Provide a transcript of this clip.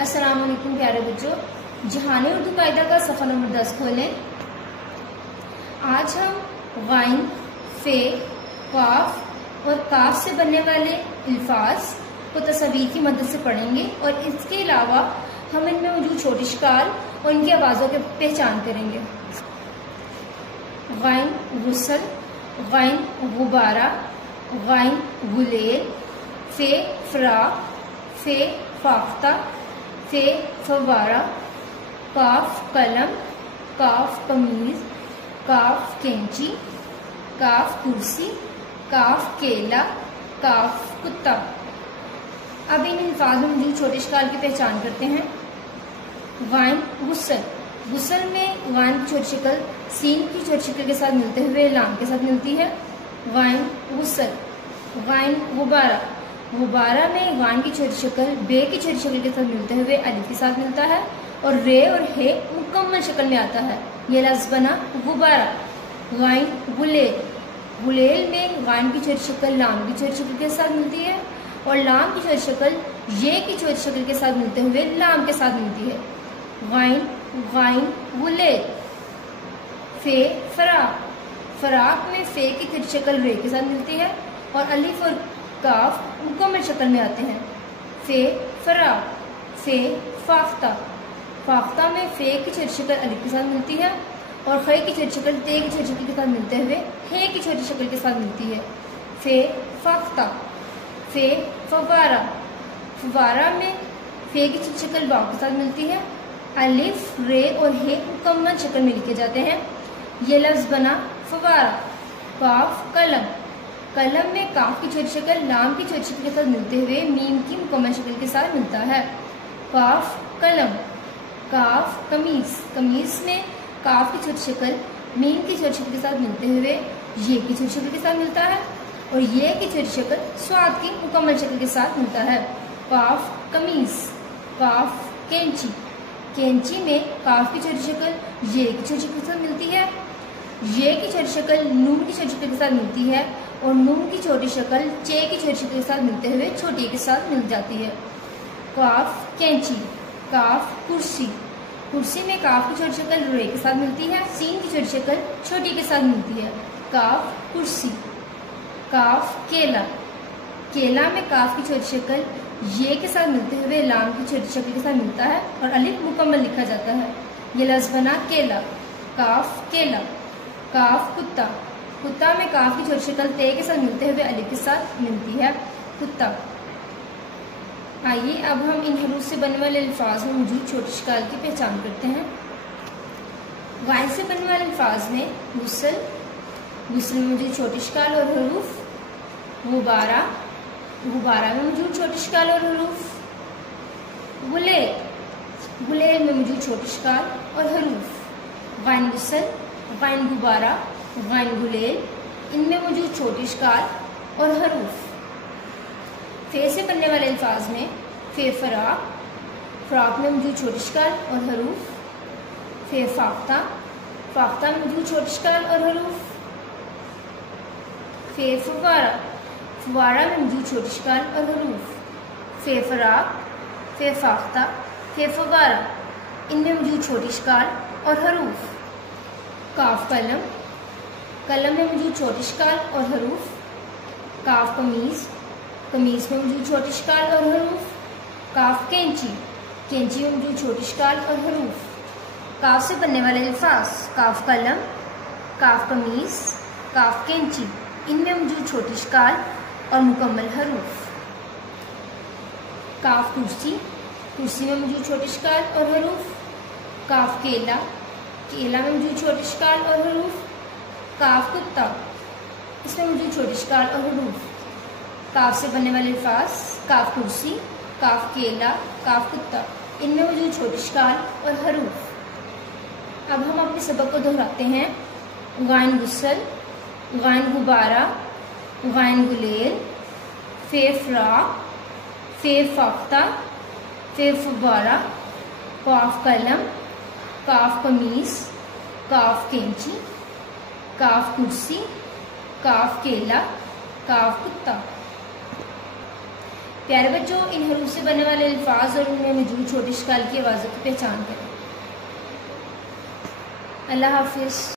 अस्सलाम वालेकुम प्यारे बच्चों, जहानी उर्दू कायदा का सफ़ा नंबर 10 खोलें। आज हम गाइन, फे, काफ और काफ से बनने वाले अल्फाज को तस्वीर की मदद से पढ़ेंगे और इसके अलावा हम इनमें मौजूद छोटे शिकाल और इनकी आवाज़ों की पहचान करेंगे। गाइन गुसल, गाइन गुब्बारा, गाइन गुलेल, फे फ्राक, फे फाख्ता, फे फवारा, काफ कलम, काफ कमीज, काफ कैंची, काफ कुर्सी, काफ केला, काफ कुत्ता। अब इन अल्फाज में मौजूद छोटे शिकाल की पहचान करते हैं। गाइन गुसल, गुसल में गाइन की छोटी शक्ल सीन की छोटी शक्ल के साथ मिलते हुए लाम के साथ मिलती है। गाइन गुसल। गाइन गुब्बारा, गुब्बारा में गाइन की छोटी शक्ल बे की छोटी शक्ल के साथ मिलते हुए अलिफ के साथ मिलता है और रे और हे मुकम्मल शक्ल में आता है। ये लफ्ज़ बना गुब्बारा। गाइन गुलेल, गुलेल में गाइन की छोटी शक्ल लाम की छोटी शक्ल के साथ मिलती है और लाम की छोटी शक्ल ये की छोटी शक्ल के साथ मिलते हुए लाम के साथ मिलती है। गाइन गाइन गुलेल। फे फराक, फराक में फे की छोटी शक्ल रे के साथ मिलती है और अलिफ और काफ मुकम्मल शक्ल में आते हैं। फे फराक। फे फाख्ता, फाख्ता में फे की छोटी शक्ल अलिफ के साथ मिलती है और खे की छोटी शक्ल ते की छोटी शक्ल के साथ मिलते हुए हे की छोटी शक्ल के साथ मिलती है। फे फाख्ता। फे फवारा, फवारा में फे की छोटी शक्ल वाव के साथ मिलती है। अलिफ रे और हे मुकम्मल शक्ल में लिखे जाते हैं। ये लफ्ज़ बना फवारा। काफ कलम, कलम में काफ की छोटी शक्ल लाम की छोटी शक्ल के साथ मिलते हुए मीम की मुकम्मल शक्ल के साथ मिलता है। काफ कलम। काफ कमीज, कमीज में काफ की छोटी शक्ल मीम की छोटी शक्ल के साथ मिलते हुए ये की छोटी शक्ल के साथ मिलता है और ये की छोटी शक्ल स्वाद की मुकम्मल शक्ल के साथ मिलता है। काफ कमीज। काफ कैंची, कैंची में काफ की छोटी शक्ल ये की छोटी शक्ल के साथ मिलती है, ये की छोटी शक्ल नून की छोटी शक्ल के साथ मिलती है और नून की छोटी शक्ल चे की छोटी शक्ल के साथ मिलते हुए छोटी के साथ मिल जाती है। काफ कैंची। काफ कुर्सी, कुर्सी में काफ की छोटी शक्ल रे के साथ मिलती है, सीन की छोटी शक्ल छोटी के साथ मिलती है। काफ कुर्सी। काफ केला, केला में काफ की छोटी शक्ल ये के साथ मिलते हुए लाम की छोटी शक्ल के साथ मिलता है और अलिफ मुकम्मल लिखा जाता है। ये लफ्ज़ बना केला। काफ केला। काफ कुत्ता, कुत्ता में काफ की छोटी शक्ल ते के साथ मिलते हुए अलिफ के साथ मिलती है। कुत्ता। आइए अब हम इन हरूफ से बनने वाले अल्फाज में मौजूद छोटे शिकाल की पहचान करते हैं। गाइन से बनने वाले अल्फाज में गुसल, गुसल में मौजूद छोटे शिकाल और हरूफ। गुब्बारा, गुब्बारा में मौजूद छोटे शिकाल और हरूफ। गुलेल, गुलेल में मौजूद छोटे शिकाल और हरूफ। गाइन गुसल, गाइन गुब्बारा, गाइन गुलेल, इनमें मौजूद छोटे शिकाल और हरूफ। फे से बनने वाले अल्फाज में फे फराक, फ्राक में मौजूद छोटे शिकाल और हरूफ। फे फाख्ता, फाख्ता में मौजूद छोटे शिकाल और हरूफ। फे फवारा, फवारा में मौजूद छोटे शिकाल और हरूफ। फे फराक, फे फाख्ता, फे फवारा, इनमें मौजूद छोटे शिकाल और हरूफ। काफ कलम, कलम में मौजूद छोटे शिकाल और हरूफ। काफ कमीज, कमीज में मौजूद छोटे शिकाल और हरूफ। काफ कैंची, कैंची में मौजूद छोटे शिकाल और हरूफ। काफ से बनने वाले अल्फाज काफ कलम, काफ कमीज, काफ कैंची, इनमें मौजूद छोटे शिकाल और मुकम्मल हरूफ। काफ कुर्सी, कुर्सी में मौजूद छोटे शिकाल और हरूफ। काफ केला, केला में मौजूद छोटे शिकाल और हरूफ। काफ कुत्ता, इसमें मौजूद छोटे शिकाल और हरूफ। काफ से बनने वाले अल्फाज काफ कुर्सी, काफ केला, काफ कुत्ता, इनमें मौजूद छोटे शिकाल और हरूफ। अब हम अपने सबक को दोहराते हैं। गाइन गुसल, गाइन गुब्बारा, गाइन गुलेल, फे फ्राक, फे फाख्ता, फे फवारा, काफ कलम, काफ कमीज, काफ कैंची, काफ कुर्सी, काफ केला, काफ कुत्ता। प्यारे बच्चों, इन हरूफ से बनने वाले अल्फाज और उनमें मौजूद छोटी शकाल की आवाज़ों की पहचान करें। अल्लाह हाफिज़।